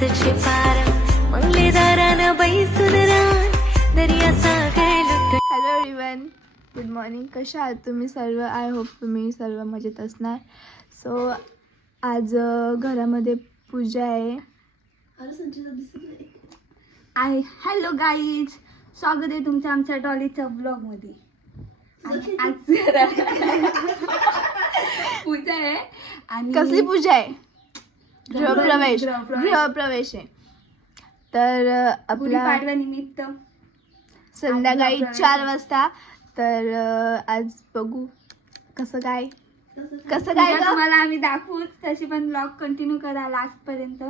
पाचशे पार मंगले दारानं बैसून रान दर्या सागर लुट. Hello everyone, good morning. कशा आहात तुम्ही सर्व? आय होप तुम्ही सर्व मजेत असणार. सो आज घरामध्ये पूजा आहे. हॅलो गाईज, स्वागत आहे तुमचं आमच्या डॉलीच्या ब्लॉगमध्ये. आज पूजा आहे. आणि कसली पूजा आहे? गृहप्रवेश आहे. तर आपल्या पाडव्यानिमित्त संध्याकाळी 4 वाजता. तर आज बघू कसं काय तुम्हाला आम्ही दाखवू. तशी पण ब्लॉग कंटिन्यू करा लास्ट पर्यंत.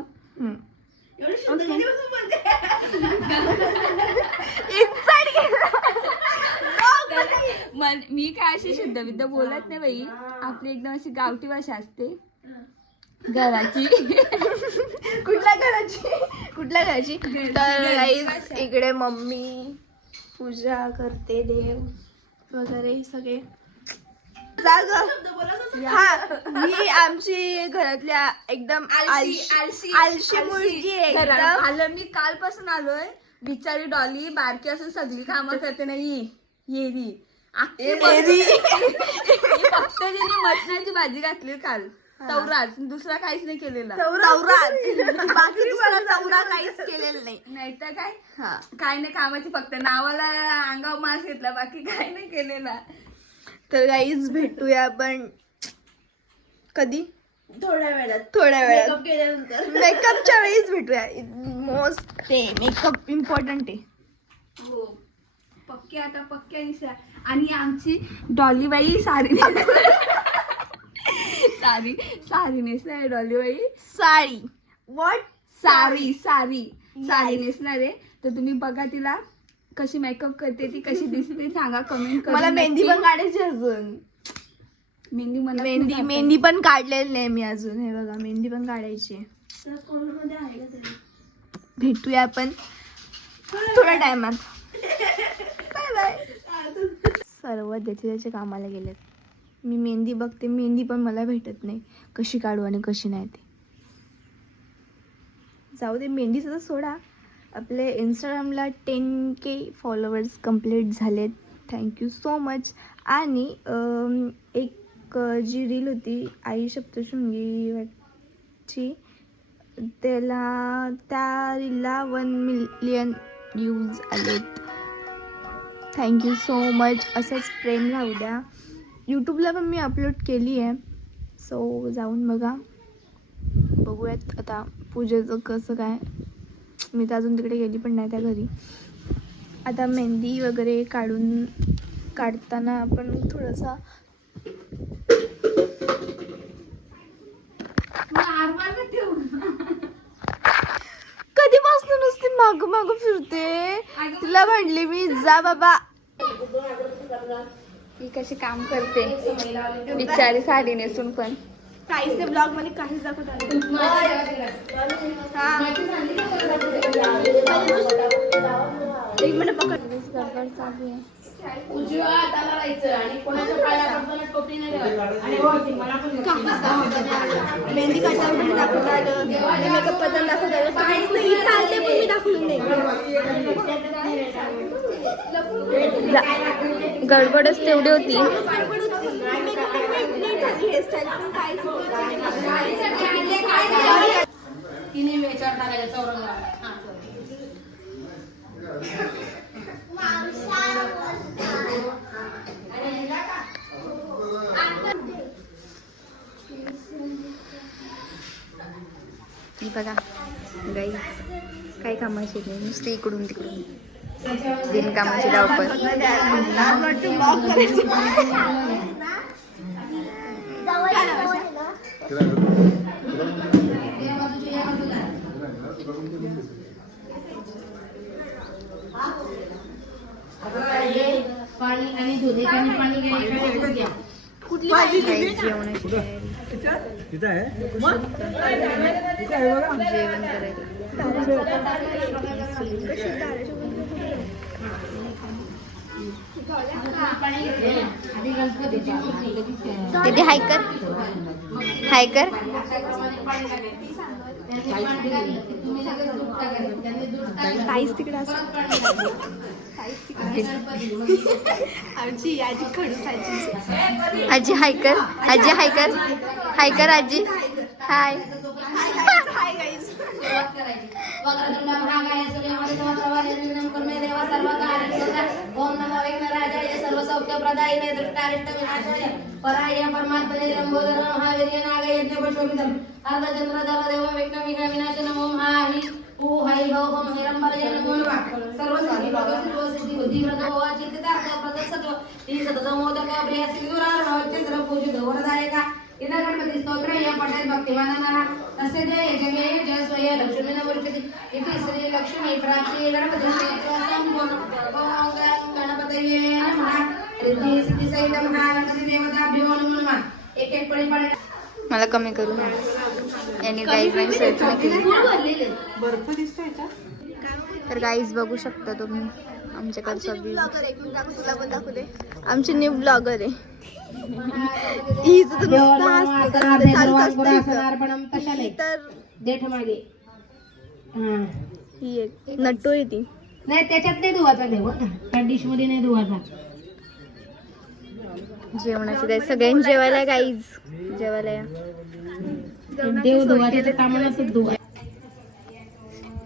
मी काय अशी शुद्ध विद्ध बोलत नाही बाई. आपली एकदम अशी गावठी भाषा असते घराची. कुठल्या घराची? तर गाईज इकडे मम्मी पूजा करते, देव वगैरे सगळे. मी आमची घरातल्या एकदम आळशी मुलगी आहे. आलं मी कालपासून आलोय. बिचारी डॉली बारकी असून सगळी कामं करते. नाही येरी फक्त तिने मटणाची भाजी घातली काल. तवराच, दुसरा काहीच नाही केलेला. बाकी दुसरा काहीच केलेलं नाही तर काय नाही. कामाची फक्त नावाला अंगावर मास घेतला, बाकी काय नाही केलेला. तर गाईज भेटूया आपण कधी? थोड्या वेळात मेकअपच्या वेळीच भेटूया. मोस्ट मेकअप इम्पॉर्टंट आहे. हो पक्की आता पक्क्या दिसा. आणि आमची डॉलीबाई साडी नेसणार. डॉलीबाई साडी व्हॉट? साडी नेसणार आहे. तर तुम्ही बघा तिला कशी मेकअप करते, ती कशी दिसते सांगा कमेंट करून. मला मेहंदी पण काढायची अजून. मेहंदी पण काढलेली नाही मी अजून. हे बघा मेहंदी पण काढायची. भेटूया आपण थोड्या टायमात. Bye bye. सर्व त्याच्या कामाला गेलेत. मी मेहंदी बघते, मेहंदी पण मला भेटत नाही कशी काढू आणि कशी नाही ते. जाऊ दे, मेहंदीचं तर सोडा. आपले इंस्टाग्रामला 10K फॉलोअर्स कंप्लीट झालेत. Thank you so much. आणि एक जी रील होती आई सप्तशृंगीची, त्या रीलला 1 मिलियन व्ह्यूज आलेत. Thank you so much. असंच प्रेम राहू द्या. यूट्यूबला पण मी अपलोड केली आहे. सो जाऊन बघूयात आता पूजेचं कसं काय. मी तर अजून तिकडे गेली पण नाही त्या घरी. आता मेहंदी वगैरे काढताना आपण थोडंसा कधीपासून नुसती मागं फिरते. तिला म्हणली मी जा बाबा. ती कशी काम करते बिचारी साडी नेसून. पण काहीच ते ब्लॉग मध्ये काहीच दाखवत आलं. एक मिनिट पकड. मेहंदी काढताना पण दाखवत आलं, मेकअप करताना दाखवत आलं. काहीच नाही चालते पण मी दाखवलं नाही. गडबडच तेवढी होती. बघा गाई काय कामाची नाही, नुसती इकडून तिकडून बिनकामाची धावपळ. कुठली भाजी जेवणाची जेवण किती हाय कर हाय कर. ताईच तिकडे असं आजी आजी खडूस आजी आजी हायकर आजी हायकर हायकर आजी हाय हाय गाईज गणपती स्तोत्र या पठात भक्तिमानांना तसे जय जगे जय स्वय लक्ष्मी नमोर्चति इति श्री लक्ष्मी प्राची गणपती गणपतये नमः रिद्धी सिद्धी सहित महागणपती देवताभ्यो नमः एक एक पळी पाडे मला कमी करू यांनी गाईज मी सर्च नाही केली बर्फ दिसतोय का तर गाईज बघू शकता तुम्ही आमच्याकडचा व्ह्यू आमची न्यू ब्लॉगर आहे हीच तर नुसतं हसते करते, चालूच असतं हिचं. तर देठ मागे ही एक नट्टू आहे ती नाही त्याच्यात नाही धुवाचा देव त्या डिश मध्ये नाही धुवाचा जेवणाची काय सगळ्यांनी जेवायला गाईज जेवायला या देव धुवाच्या कामालाच धुवा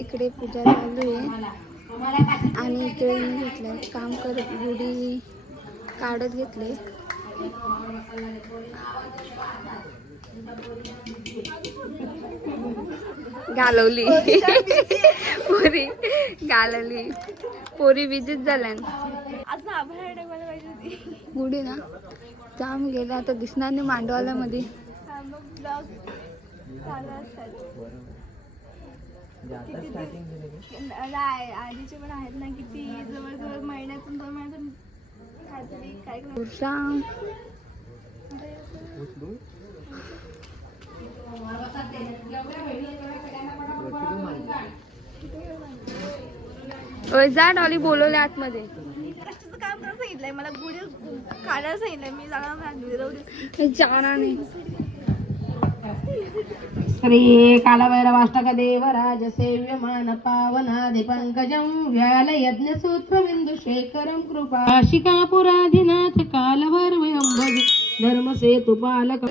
इकडे पूजा चालू आहे आणि इकडे मी घेतलंय काम करत गुढी काढत घेतले घालवली पोरी घालवली पोरी विजित झाल्या गुढी ना जाम गेला आता दिसणार नाही मांडवाला मध्ये आधीचे पण आहेत ना किती जवळ महिन्यातून 2 महिन्यातून काय जा डॉली बोलवले आतमध्ये काम करायला सांगितलंय मला गुढी काढायला सांगितलंय मी जाणार जाणार नाही श्री कालभैरवाष्टक देवराज सेव्यमान पावनादि पंकजं व्याल यज्ञ सूत्र बिंदु शेखरं कृपा शिकापुराधिनाथ कालभैरवं भज धर्म सेतु पालक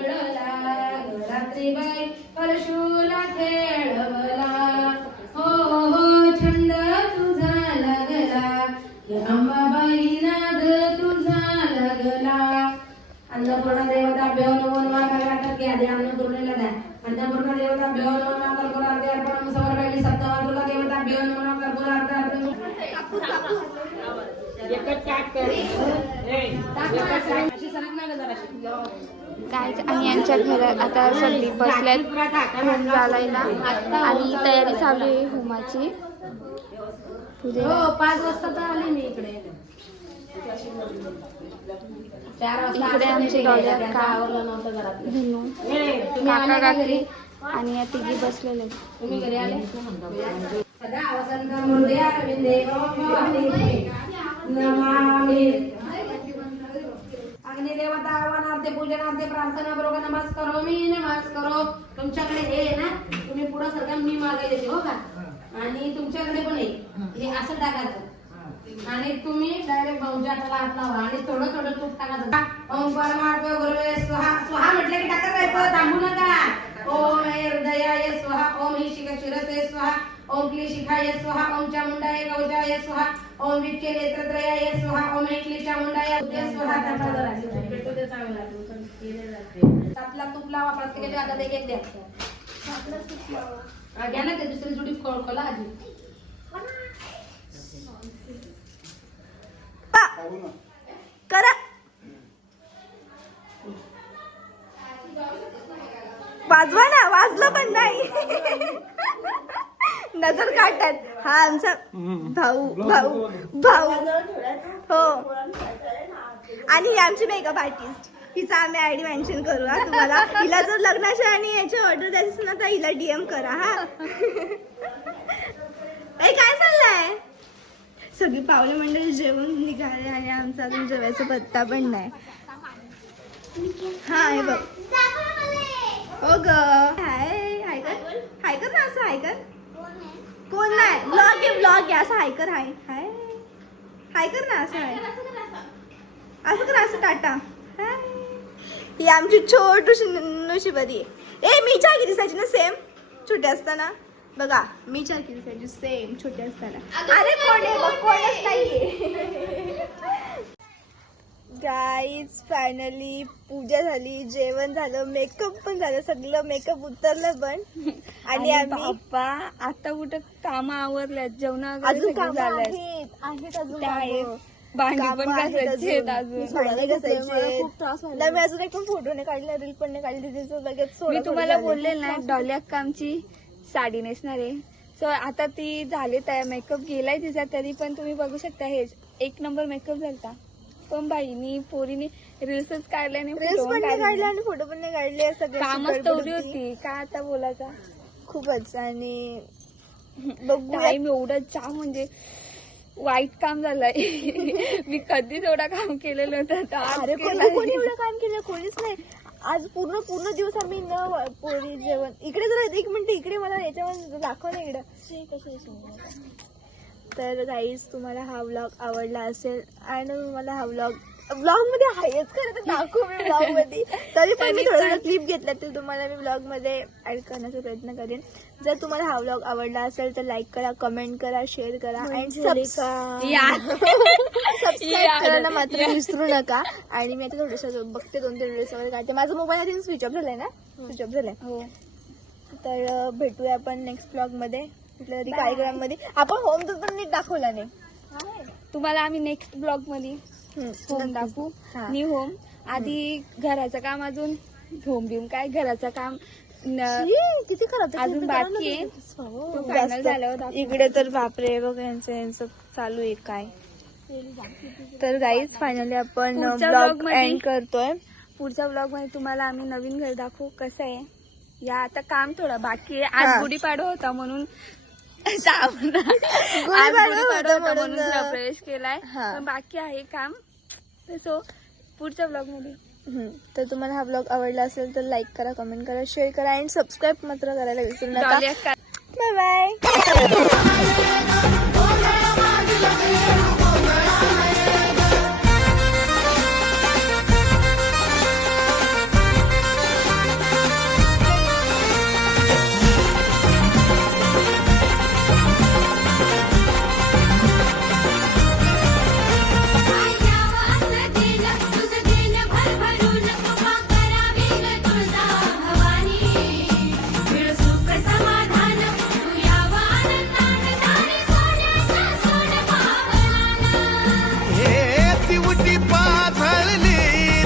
रात्रीबाई परशुला खेळवला हो हो छंद तुझा लागला अंबाबाई नाद तुझा लागला अन्नपूर्णा देवता बेवनवन वाकाला टक्के आधी अन्नपूर्णेला द्या अन्नपूर्णा देवता बेवनवन कर्पूरार्थे अर्पण समर्पयामि सप्तमातुला देवता बेवनवन कर्पूरार्थे अर्पण एकच काट कर अशी सरक ना जरा गाईज आणि यांच्या घरात आता सगळी बसल्यात होम चालायला आणि तयारी चालू आहे होमाची हो 5 वाजता तर आले मी इकडे 4 वाजता इकडे आमचे डॉलर काका काकी आणि या तिघी बसलेले तुम्ही घरी आले सदा वसंत मूर्ती अरविंदे नमामि अग्निदेवता आवाहनार्थे पूजनार्थे प्रार्थना बरोबर नमस्कारो तुमच्याकडे हे ना तुम्ही पुढे सरका मी मागे देते हो का आणि तुमच्याकडे पण हे असं टाकायचं आणि तुम्ही डायरेक्ट भाऊजाला हात लावा आणि थोडं थोडं तूप टाकायचं ओम परमात्मा गुरुवे स्वाहा स्वाहा म्हटलं की टाकत राहायचं थांबू नका ओम हृदयाय स्वाहा ओम हि शिरसे स्वाहा ओम क्ली शिखाय स्वाहा ओम चामुंडाय गौजाय स्वाहा ओम विच्चे नेत्रत्रयाय स्वाहा ओम क्ली चामुंडाय स्वाहा आपला तूप लावा प्रत्येकाच्या हातात एक द्या घ्या ना ते दुसरी जुडी खोला आधी करा वाजवा ना वाजलं पण नाही नजर काढतात हा आमचा भाऊ भाऊ भाऊ हो आणि ही आमची मेकअप आर्टिस्ट हिचा आम्ही आयडी मेन्शन करू हा तुम्हाला हिला जर लग्नाच्या आणि याची ऑर्डर द्यायची असेल ना तर हिला DM करा हा काय चाललंय सगळी पावले मंडळी जेवून निघाले आणि आमचा अजून जेवायचा पत्ता पण नाही हा हे बघ हो ग हाय हाय कर हाय कर ना, असं हाय कर. कोण नाही, ब्लॉग आहे, ब्लॉग आहे. असं हाय कर, हाय हाय हाय कर ना, असं हाय. असं कर, असं टाटा. हाय. ही आमची छोटूशी नशिबरी आहे. ए मी चार दिसायची ना सेम छोटे असताना. बघा मी चार दिसायची सेम छोटे असताना. अरे कोण आहे बघ, कोणच नाहीये. गाईज फायनली पूजा झाली, जेवण झालं, मेकअप पण झालं, सगळं मेकअप उतरलं पण. आणि आम्ही बाप्पा आता कुठं काम आवरल्यात, जेवण अजून काम झालंय. आहेत अजून ते आहेत. कामं. भांडी कामं पण आहेत घासायची आहेत अजून. अजून. भांडी घासायची मला आहेत. खूप त्रास व्हायला नाही, मी अजून एक पण फोटो नाही काढला, रील पण नाही काढली. तिचं लगेच मी थोडं तुम्हाला थोडं बोलले झालंय. ना डॉली अक्कामची साडी नेसणार आहे. सो आता ती झाली तयार, मेकअप गेलाय तिचा, तरी पण तुम्ही बघू शकता हेच एक नंबर मेकअप झालता. पण बाईनी पोरीने रील्सच काढल्या नाही, रील्स photo पण नाही काढले काढले आणि फोटो पण नाही काढले. सगळं कामच तेवढी होती, काय आता बोलायचा. खूपच. आणि बघू टाइम एवढं जाम म्हणजे वाईट काम झालंय. मी कधीच एवढं काम केलेलं नव्हतं, आज अरे केलंय. कोणी एवढं काम केलं, कोणीच नाही. आज पूर्ण दिवस आम्ही न पोरी जेवण. इकडे जरा एक मिनिट इकडे, मला याच्यावर दाखव ना इकडं. तर गाईज तुम्हाला हा व्लॉग आवडला असेल आणि मला हा व्लॉग मध्ये आहेच खरं तर दाखवू मी व्लॉग मध्ये. तरी पण मी थोडं क्लिप घेतल्या ते तुम्हाला मी व्लॉग मध्ये ऍड करण्याचा प्रयत्न करेन. जर तुम्हाला हा व्लॉग आवडला असेल तर लाईक करा, कमेंट करा, शेअर करा आणि सबस्क्राईब करायला मात्र विसरू नका. आणि मी आता थोडंसं बघते, 2-3 व्हिडिओ वगैरे काढते. माझा मोबाईल आधी स्विच ऑफ झालाय ना, स्विच ऑफ झालाय. हो. तर भेटूया आपण नेक्स्ट ब्लॉग मध्ये, कुठल्या तरी कार्यक्रमामध्ये. आपण होम टूर पण नीट दाखवला नाही. तुम्हाला आम्ही नेक्स्ट ब्लॉग मध्ये होम दाखवू. हा. New home. आधी घराचं काम, अजून होम बिम काय घराचं काम किती खराब अजून बाकी आहे. तो final झाल्यावर दाखवू. इकडे तर बापरे बघ, यांचं चालू आहे काय. तर गाईज फायनली आपण पुढच्या ब्लॉग vlog मध्ये- एंड करतोय. पुढच्या ब्लॉग मध्ये तुम्हाला आम्ही नवीन घर दाखवू कसं आहे. या आता काम थोडं बाकी आहे. आज हा. गुढीपाडवा होता म्हणून होता म्हणून प्रवेश केलाय. हा. पण बाकी आहे काम. सो पुढच्या ब्लॉग मध्ये तर तुम्हाला हा ब्लॉग आवडला असेल तर लाईक करा, कमेंट करा, शेअर करा आणि सबस्क्राईब मात्र करायला विसरू नका. डॉली अक्का बाय बाय. हे दिवटी पाझळली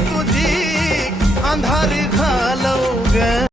तुझी अंधारी